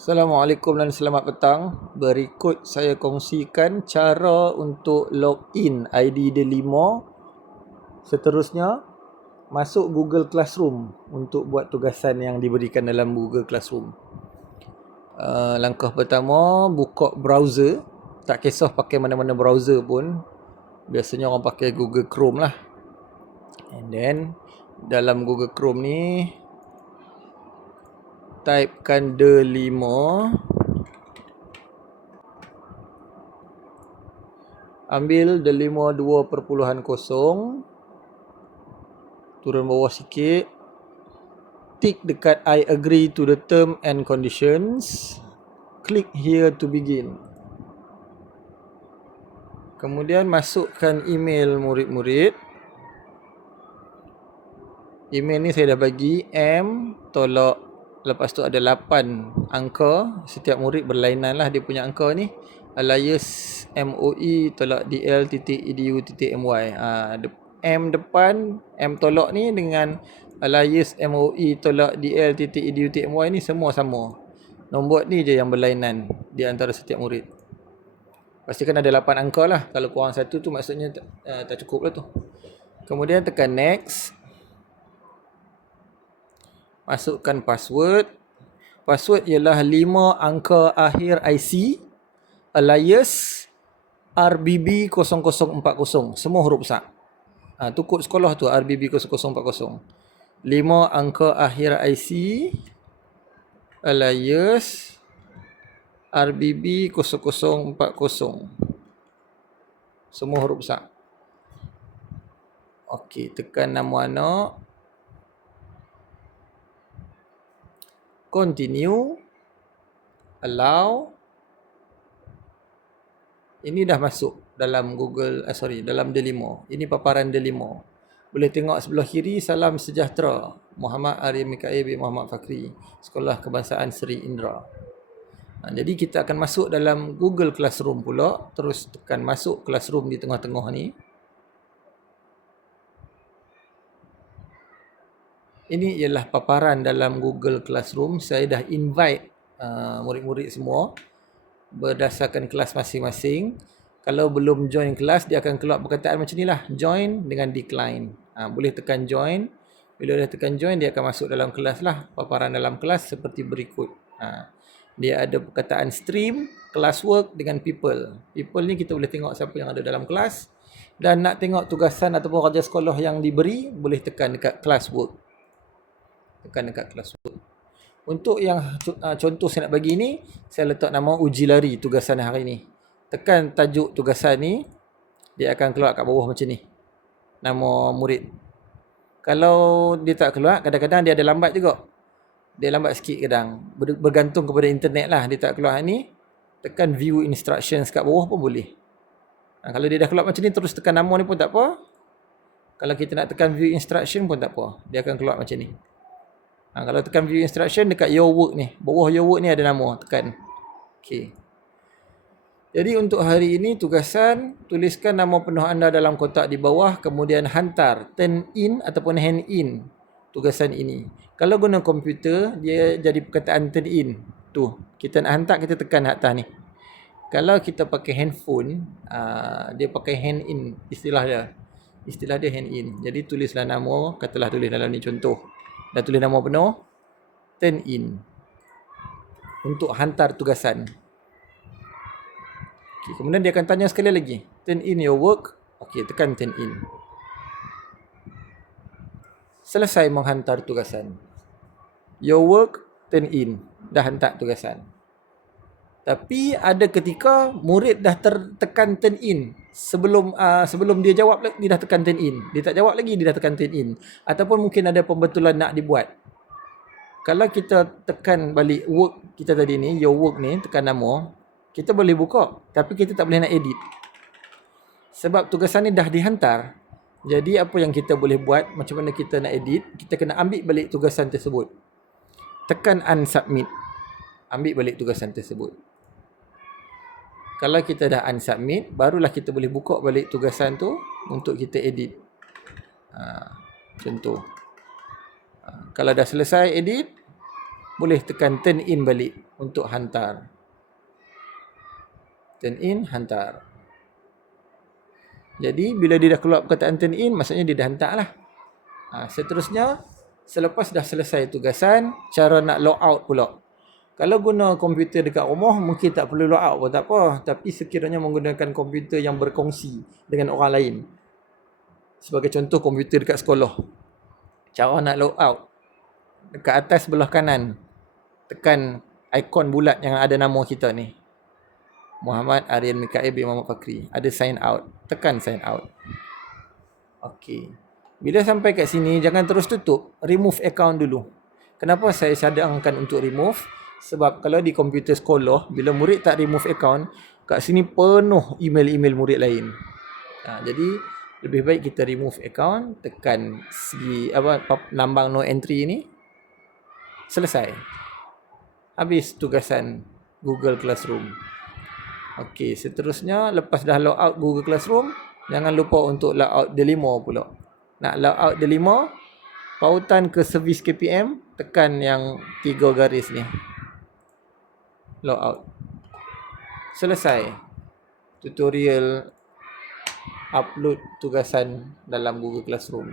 Assalamualaikum dan selamat petang. Berikut saya kongsikan cara untuk login ID Delimo. Seterusnya, masuk Google Classroom untuk buat tugasan yang diberikan dalam Google Classroom. Langkah pertama, buka browser. Tak kisah pakai mana-mana browser pun. Biasanya orang pakai Google Chrome lah. And then, dalam Google Chrome ni, typekan Delimo. Ambil Delimo 2.0, turun bawah sikit, tik dekat I agree to the term and conditions, click here to begin. Kemudian masukkan email murid-murid. Email ni saya dah bagi M tolak, lepas tu ada 8 angka, setiap murid berlainan lah dia punya angka ni. Alias moi.dl.edu.my. M depan, M tolak ni dengan alias moi.dl.edu.my ni semua sama. Nombor ni je yang berlainan di antara setiap murid. Pastikan ada 8 angka lah. Kalau kurang satu tu maksudnya tak cukup lah tu. Kemudian tekan next. Masukkan password. Password ialah 5 angka akhir IC alias RBB0040. Semua huruf besar. Tu kod sekolah tu, RBB0040. 5 angka akhir IC alias RBB0040. Semua huruf besar. Okey, tekan nama anak. Continue. Allow. Ini dah masuk dalam dalam Delimo. Ini paparan Delimo. Boleh tengok sebelah kiri, salam sejahtera. Muhammad Arya Mikail bin Muhammad Fakri, Sekolah Kebangsaan Seri Indra. Jadi kita akan masuk dalam Google Classroom pula. Terus tekan masuk Classroom di tengah-tengah ni. Ini ialah paparan dalam Google Classroom. Saya dah invite murid-murid semua berdasarkan kelas masing-masing. Kalau belum join kelas, dia akan keluar perkataan macam ni lah. Join dengan decline. Boleh tekan join. Bila dah tekan join, dia akan masuk dalam kelas lah. Paparan dalam kelas seperti berikut. Dia ada perkataan stream, classwork dengan people. People ni kita boleh tengok siapa yang ada dalam kelas. Dan nak tengok tugasan ataupun kerja sekolah yang diberi, boleh tekan dekat classwork. Tekan dekat classwork. Untuk yang contoh saya nak bagi ni, saya letak nama uji lari tugasan hari ni. Tekan tajuk tugasan ni, dia akan keluar kat bawah macam ni. Nama murid. Kalau dia tak keluar, kadang-kadang dia ada lambat juga. Dia lambat sikit kadang. Bergantung kepada internet lah. Dia tak keluar ni, tekan view instructions kat bawah pun boleh. Kalau dia dah keluar macam ni, terus tekan nama ni pun tak apa. Kalau kita nak tekan view instruction pun tak apa. Dia akan keluar macam ni. Kalau tekan view instruction dekat your work ni, bawah your work ni ada nama, tekan. Okey. Jadi untuk hari ini tugasan, tuliskan nama penuh anda dalam kotak di bawah, kemudian hantar, turn in ataupun hand in tugasan ini. Kalau guna komputer, dia jadi perkataan turn in. Tu, kita nak hantar, kita tekan atas ni. Kalau kita pakai handphone, dia pakai hand in istilah dia. Istilah dia hand in. Jadi tulislah nama, katalah tulis dalam ni contoh. Dah tulis nama penuh, turn in. Untuk hantar tugasan. Okay, kemudian dia akan tanya sekali lagi. Turn in your work. Okey, tekan turn in. Selesai menghantar tugasan. Your work, turn in. Dah hantar tugasan. Tapi ada ketika murid dah tertekan turn in. Sebelum dia jawab, dia dah tekan turn in. Dia tak jawab lagi, dia dah tekan turn in. Ataupun mungkin ada pembetulan nak dibuat. Kalau kita tekan balik work kita tadi ni, your work ni, tekan nama, kita boleh buka. Tapi kita tak boleh nak edit. Sebab tugasan ni dah dihantar. Jadi apa yang kita boleh buat, macam mana kita nak edit, kita kena ambil balik tugasan tersebut. Tekan unsubmit. Ambil balik tugasan tersebut. Kalau kita dah unsubmit, barulah kita boleh buka balik tugasan tu untuk kita edit. Contoh. Kalau dah selesai edit, boleh tekan turn in balik untuk hantar. Turn in, hantar. Jadi bila dia dah keluar perkataan turn in, maksudnya dia dah hantar lah. Seterusnya, selepas dah selesai tugasan, cara nak log out pula. Kalau guna komputer dekat rumah, mungkin tak perlu log out pun tak apa. Tapi sekiranya menggunakan komputer yang berkongsi dengan orang lain. Sebagai contoh, komputer dekat sekolah. Cara nak log out. Dekat atas sebelah kanan, tekan ikon bulat yang ada nama kita ni. Muhammad Aryan Mikail bin Muhammad Fakri. Ada sign out. Tekan sign out. Okey. Bila sampai kat sini, jangan terus tutup. Remove account dulu. Kenapa saya cadangkan untuk remove? Sebab kalau di komputer sekolah, bila murid tak remove account, kat sini penuh email-email murid lain. Jadi, lebih baik kita remove account. Tekan segi lambang no entry ni. Selesai. Habis tugasan Google Classroom. Okey, seterusnya lepas dah log out Google Classroom, jangan lupa untuk log out Delimo pula. Nak log out Delimo, pautan ke servis KPM, tekan yang 3 garis ni. Log out. Selesai. Tutorial upload tugasan dalam Google Classroom.